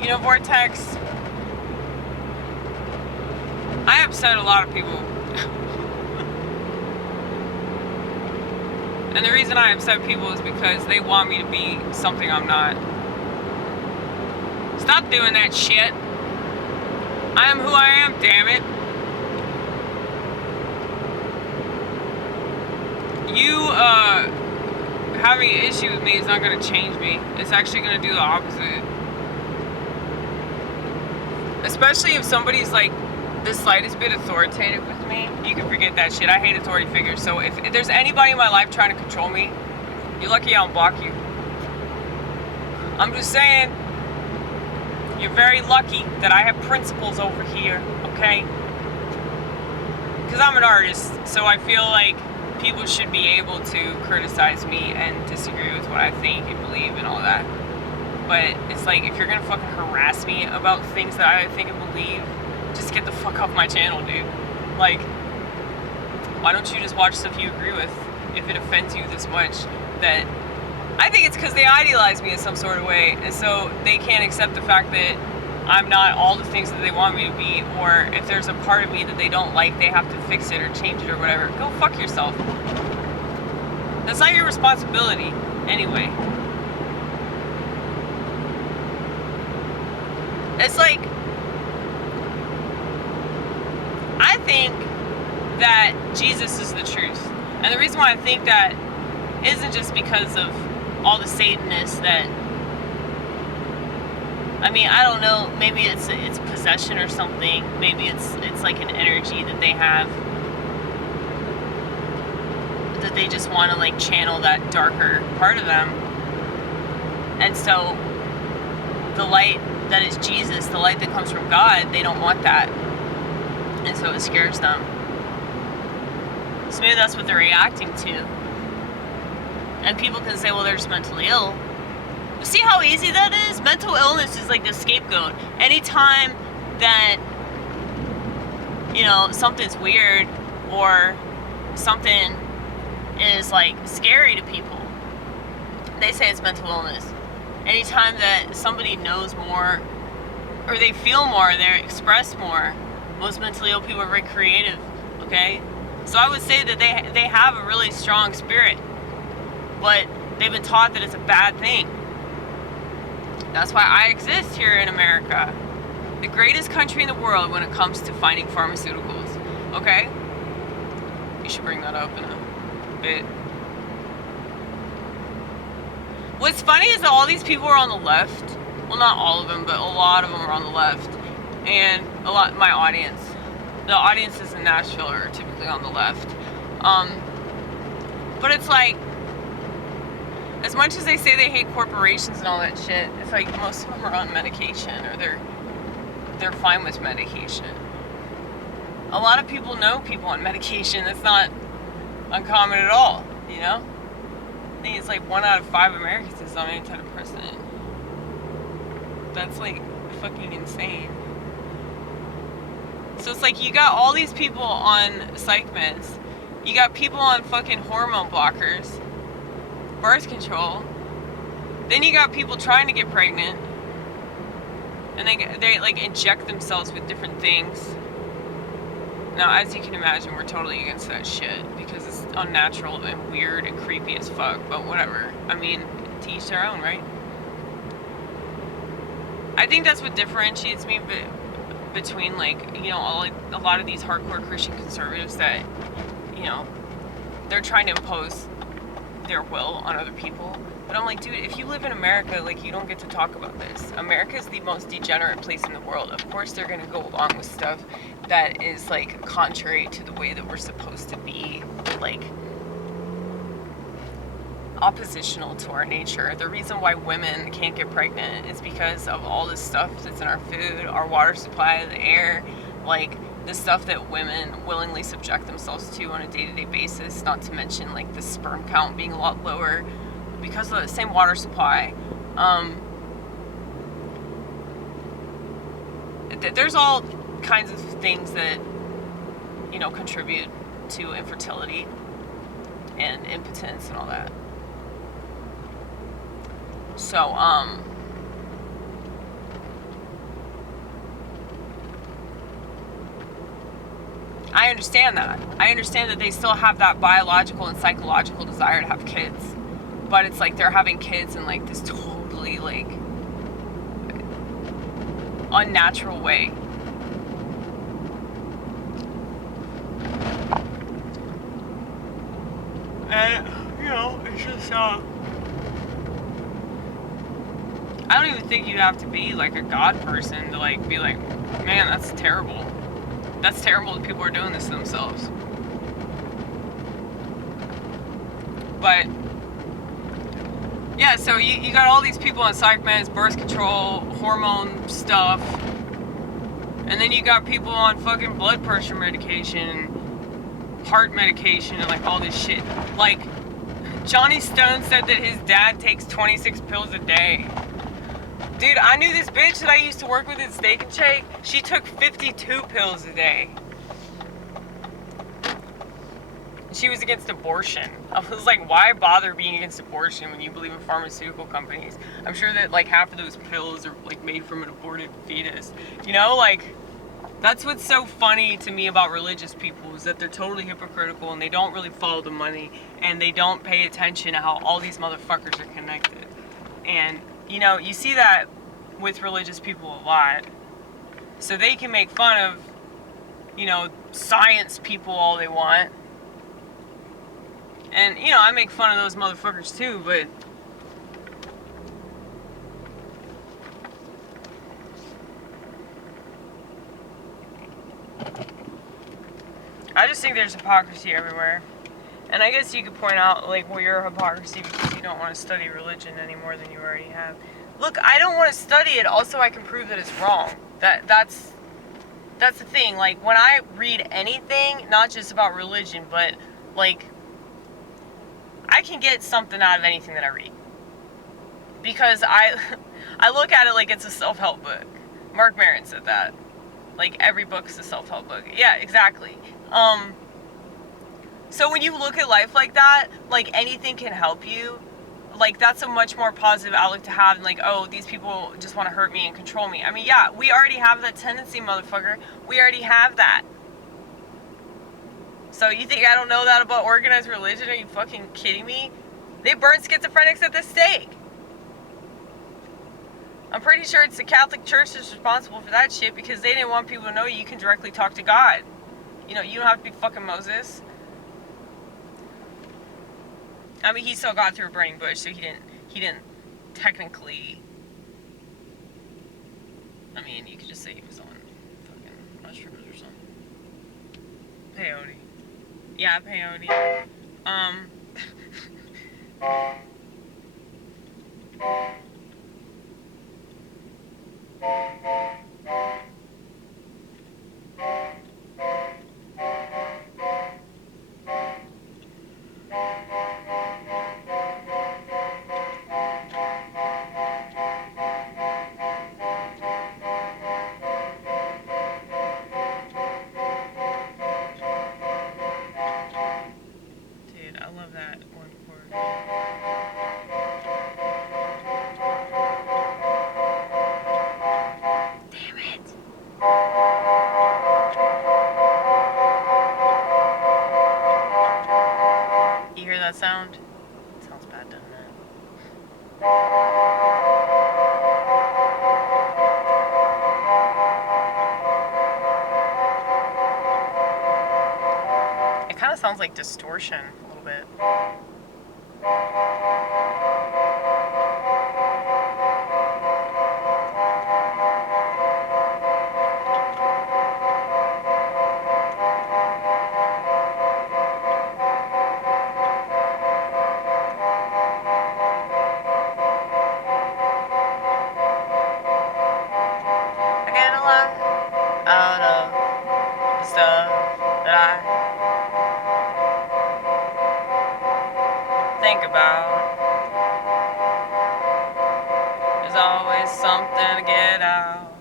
You know, Vortex, I upset a lot of people. And the reason I upset people is because they want me to be something I'm not. Stop doing that shit. I am who I am, damn it. You, having an issue with me is not going to change me. It's actually going to do the opposite. Especially if somebody's like the slightest bit authoritative with me, you can forget that shit. I hate authority figures. So if there's anybody in my life trying to control me, you're lucky I don't block you. I'm just saying, you're very lucky that I have principles over here, okay? Because I'm an artist, so I feel like people should be able to criticize me and disagree with what I think and believe and all that. But it's like, if you're gonna fucking harass me about things that I think and believe, just get the fuck off my channel, dude. Like, why don't you just watch stuff you agree with if it offends you this much? That I think it's because they idealize me in some sort of way, and so they can't accept the fact that I'm not all the things that they want me to be, or if there's a part of me that they don't like, they have to fix it or change it or whatever. Go fuck yourself. That's not your responsibility, anyway. It's like, I think that Jesus is the truth. And the reason why I think that isn't just because of all the Satanists that, I mean, I don't know, maybe it's possession or something. Maybe it's like an energy that they have, that they just want to like channel that darker part of them. And so the light that is Jesus, the light that comes from God, they don't want that. And so it scares them. So maybe that's what they're reacting to. And people can say, well, they're just mentally ill. See how easy that is? Mental illness is like the scapegoat. Anytime that, you know, something's weird or something is like scary to people, they say it's mental illness. Anytime that somebody knows more or they feel more, they express more. Most mentally ill people are very creative, okay? So I would say that they have a really strong spirit, but they've been taught that it's a bad thing. That's why I exist here in America, the greatest country in the world when it comes to finding pharmaceuticals, okay? You should bring that up in a bit. What's funny is that all these people are on the left. Well, not all of them, but a lot of them are on the left. And a lot, my audience, the audiences in Nashville are typically on the left. But it's like, as much as they say they hate corporations and all that shit, it's like most of them are on medication, or they're fine with medication. A lot of people know people on medication. That's not uncommon at all, you know? I think it's like 1 out of 5 Americans is on antidepressant. That's like fucking insane. So it's like you got all these people on psych meds. You got people on fucking hormone blockers, birth control. Then you got people trying to get pregnant, and they like inject themselves with different things. Now, as you can imagine, we're totally against that shit because it's unnatural and weird and creepy as fuck. But whatever. I mean, to each their own, right? I think that's what differentiates me between, like, you know, a lot of these hardcore Christian conservatives that, you know, they're trying to impose their will on other people. But I'm like, dude, if you live in America, like, you don't get to talk about this. America is the most degenerate place in the world. Of course they're going to go along with stuff that is, like, contrary to the way that we're supposed to be, like, oppositional to our nature. The reason why women can't get pregnant is because of all this stuff that's in our food, our water supply, the air, like, the stuff that women willingly subject themselves to on a day-to-day basis, not to mention, like, the sperm count being a lot lower because of the same water supply. There's all kinds of things that, you know, contribute to infertility and impotence and all that. So, I understand that. I understand that they still have that biological and psychological desire to have kids. But it's like they're having kids in like this totally like unnatural way. And, you know, it's just, I don't even think you have to be like a God person to like be like, man, that's terrible. That's terrible that people are doing this to themselves. But yeah, so you got all these people on psych meds, birth control, hormone stuff, and then you got people on fucking blood pressure medication, heart medication, and like all this shit. Like, Johnny Stone said that his dad takes 26 pills a day. Dude, I knew this bitch that I used to work with at Steak and Shake. She took 52 pills a day. She was against abortion. I was like, why bother being against abortion when you believe in pharmaceutical companies? I'm sure that like half of those pills are like made from an aborted fetus. You know, like, that's what's so funny to me about religious people, is that they're totally hypocritical and they don't really follow the money and they don't pay attention to how all these motherfuckers are connected. And, you know, you see that with religious people a lot. So they can make fun of, you know, science people all they want. And, you know, I make fun of those motherfuckers too, but I just think there's hypocrisy everywhere. And I guess you could point out, like, well, you're a hypocrisy because you don't want to study religion any more than you already have. Look, I don't want to study it, also I can prove that it's wrong. That's the thing. Like, when I read anything, not just about religion, but, like, I can get something out of anything that I read. Because I look at it like it's a self-help book. Mark Maron said that. Like, every book is a self-help book. Yeah, exactly. So when you look at life like that, like, anything can help you. Like, that's a much more positive outlook to have than, like, oh, these people just want to hurt me and control me. I mean, yeah, we already have that tendency, motherfucker. We already have that. So you think I don't know that about organized religion? Are you fucking kidding me? They burn schizophrenics at the stake. I'm pretty sure it's the Catholic Church that's responsible for that shit because they didn't want people to know you can directly talk to God. You know, you don't have to be fucking Moses. I mean, he still got through a burning bush, so he didn't technically. I mean, you could just say he was on fucking mushrooms or something. Peyote. Yeah, peyote. That sound? It sounds bad, doesn't it? It kind of sounds like distortion a little bit. Out of the stuff that I think about. There's always something to get out.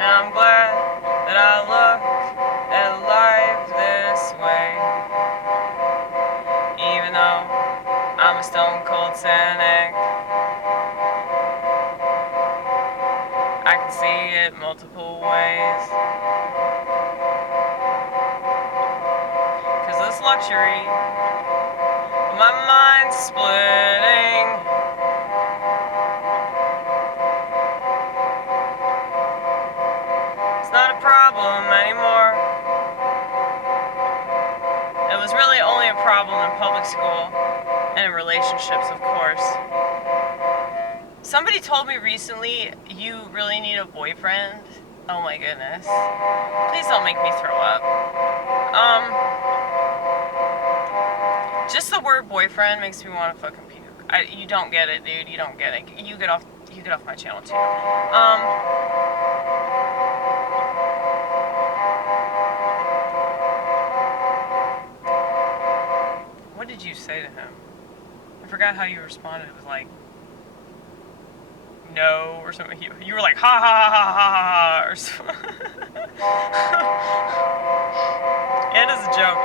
And I'm glad that I look at life this way. Even though I'm a stone cold cynic. victory. My mind's splitting. It's not a problem anymore. It was really only a problem in public school and in relationships, of course. Somebody told me recently, you really need a boyfriend. Oh my goodness. Please don't make me throw up. Just the word boyfriend makes me want to fucking puke. You don't get it, dude. You don't get it. You get off my channel too. What did you say to him? I forgot how you responded. It was like, no, or something. You were like, ha ha ha ha ha ha, or something. It is a joke.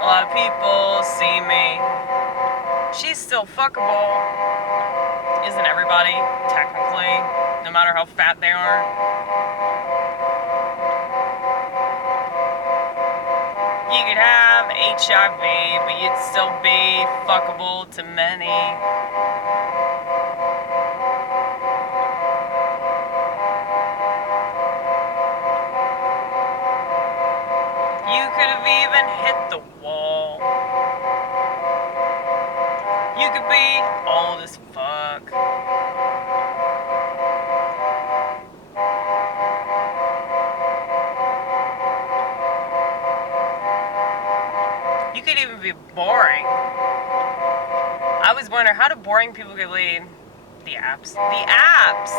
A lot of people see me. She's still fuckable. Isn't everybody, technically? No matter how fat they are. You could have HIV, but you'd still be fuckable to many. You could have even hit the wall. You could be old as fuck. You could even be boring. I was wondering, how do boring people get laid? The apps. The apps!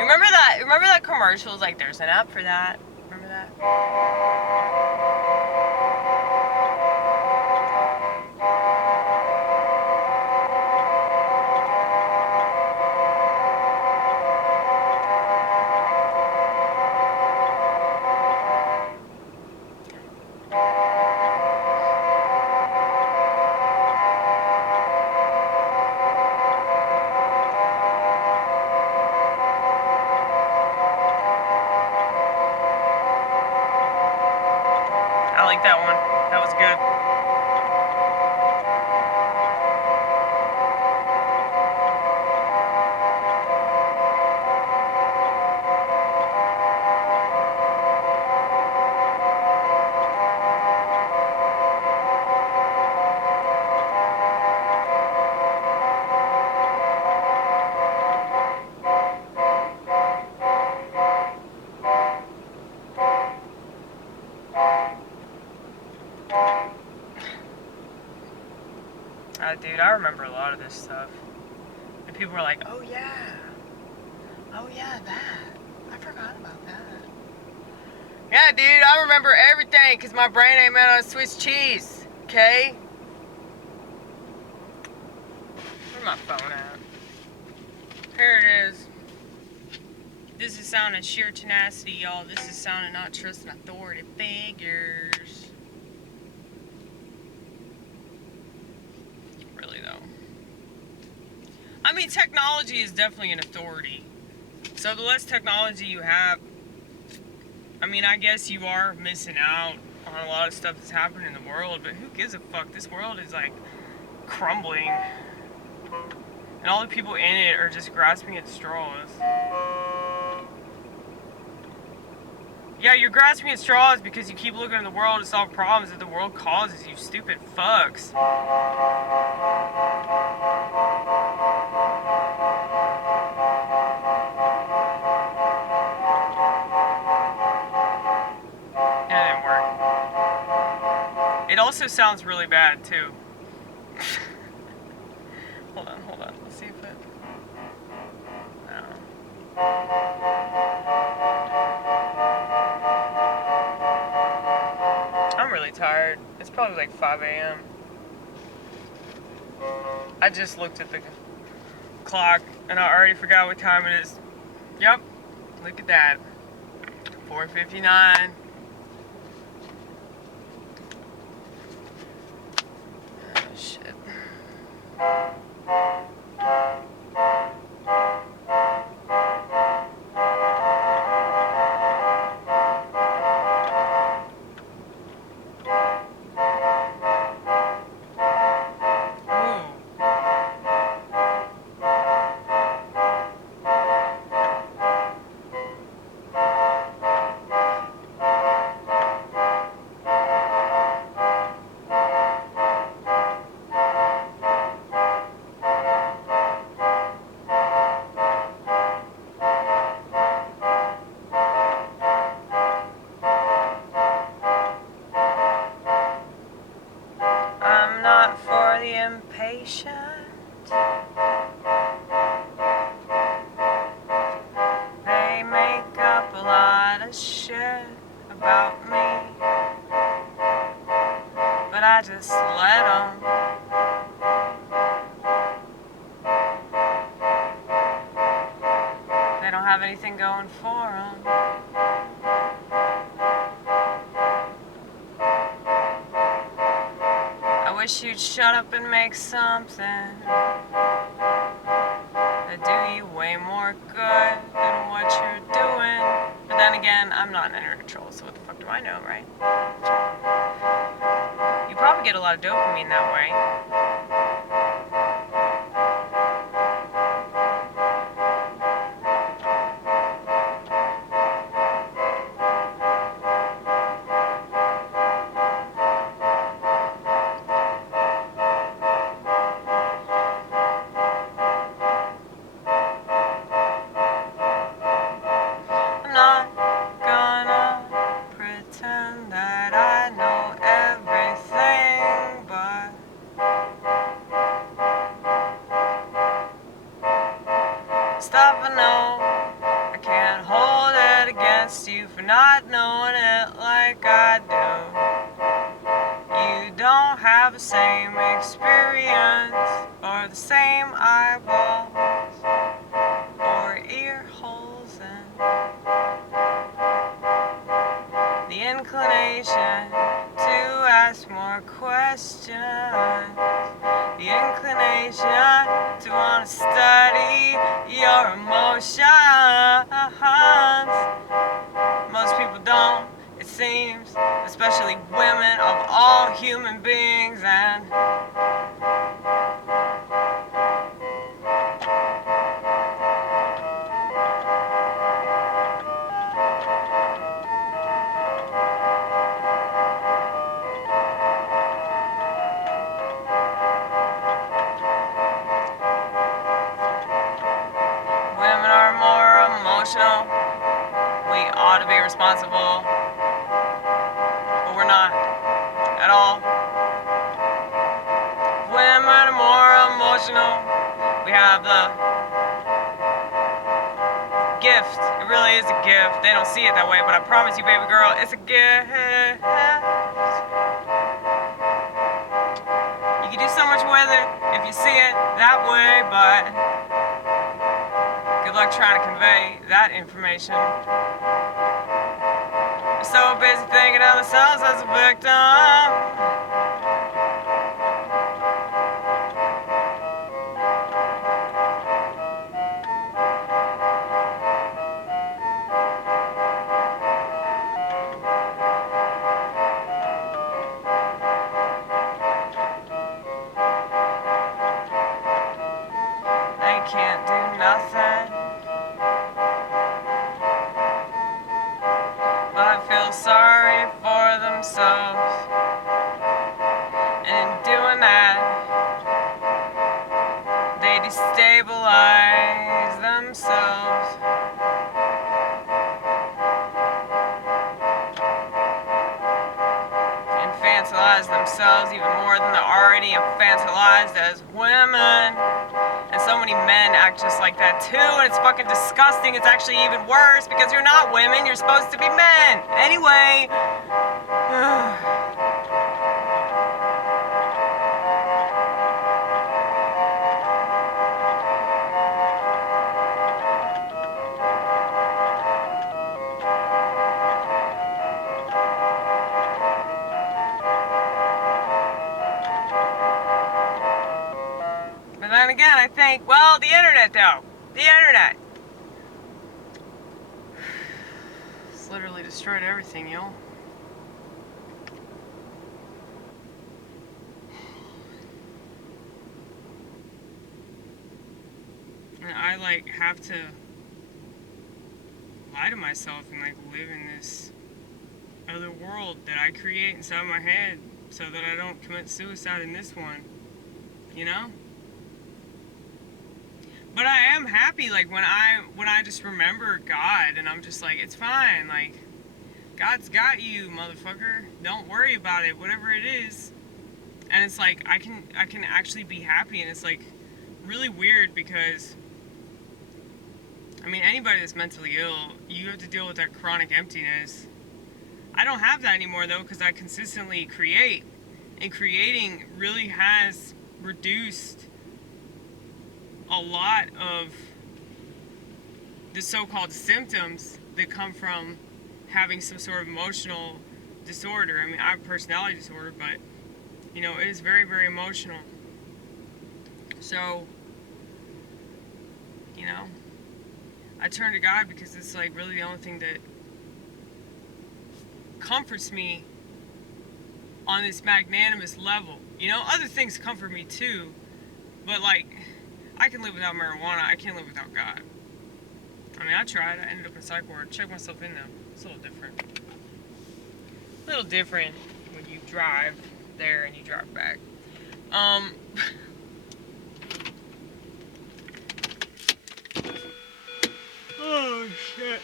Remember that commercial was like, there's an app for that? Remember that? I like that one. That was good. Dude, I remember a lot of this stuff. And people were like, oh yeah, that. I forgot about that. Yeah, dude, I remember everything because my brain ain't made out of Swiss cheese, okay? Where's my phone at? Here it is. This is sounding sheer tenacity, y'all. This is sounding not trusting authoritative figures. I mean, technology is definitely an authority. So the less technology you have, I mean, I guess you are missing out on a lot of stuff that's happening in the world, but who gives a fuck? This world is like crumbling. And all the people in it are just grasping at straws. Yeah, you're grasping at straws because you keep looking at the world to solve problems that the world causes, you stupid fucks. It also sounds really bad, too. Hold on. Let's see if it... No. I'm really tired. It's probably like 5 a.m. I just looked at the clock, and I already forgot what time it is. Yep. Look at that. 4:59. Shit. of shit about me, but I just let them. They don't have anything going for them. I wish you'd shut up and make something that do you way more good than what you're doing. But then again, I'm not an neutral, so what the fuck do I know, right? You probably get a lot of dopamine that way. I'm not gonna pretend that I know everything, but stuff I know, I can't hold it against you for not knowing it like I do. You don't have the same experience or the same eyeballs or ear holes in the inclination to ask more questions, the inclination to want to study your emotions. Most people don't, it seems, especially women of all human beings, and women are more emotional. We ought to be responsible, but we're not at all. Women are more emotional. We have the gift. It really is a gift. They don't see it that way, but I promise you, baby girl, it's a gift. You can do so much with it if you see it that way, but good luck trying to convey that information. They're so busy thinking of themselves as a victim. They can't do nothing but feel sorry for themselves. And in doing that, they destabilize themselves. Infantilize themselves even more than they're already infantilized as women. And so many men act just like that too, and it's fucking disgusting. It's actually even worse because you're not women, you're supposed to be men. Anyway. But then again, I think, well, the internet though. The internet. It's literally destroyed everything, yo. And I have to lie to myself and live in this other world that I create inside my head so that I don't commit suicide in this one, you know? But I am happy when I just remember God and I'm just it's fine, God's got you, motherfucker. Don't worry about it, whatever it is. And it's I can actually be happy, and it's really weird because I mean, anybody that's mentally ill, you have to deal with that chronic emptiness. I don't have that anymore, though, because I consistently create. And creating really has reduced a lot of the so-called symptoms that come from having some sort of emotional disorder. I mean, I have personality disorder, but, you know, it is very, very emotional. So, you know, I turn to God because it's like really the only thing that comforts me on this magnanimous level. You know, other things comfort me too, but like, I can live without marijuana. I can't live without God. I mean, I tried. I ended up in psych ward. Checked myself in though. It's a little different. A little different when you drive there and you drive back. Oh shit.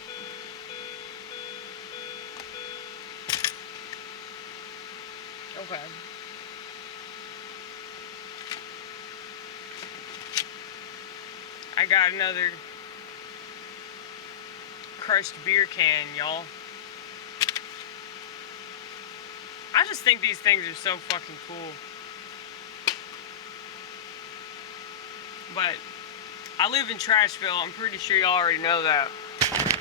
Okay. I got another crushed beer can, y'all. I just think these things are so fucking cool. But I live in Trashville. I'm pretty sure y'all already know that.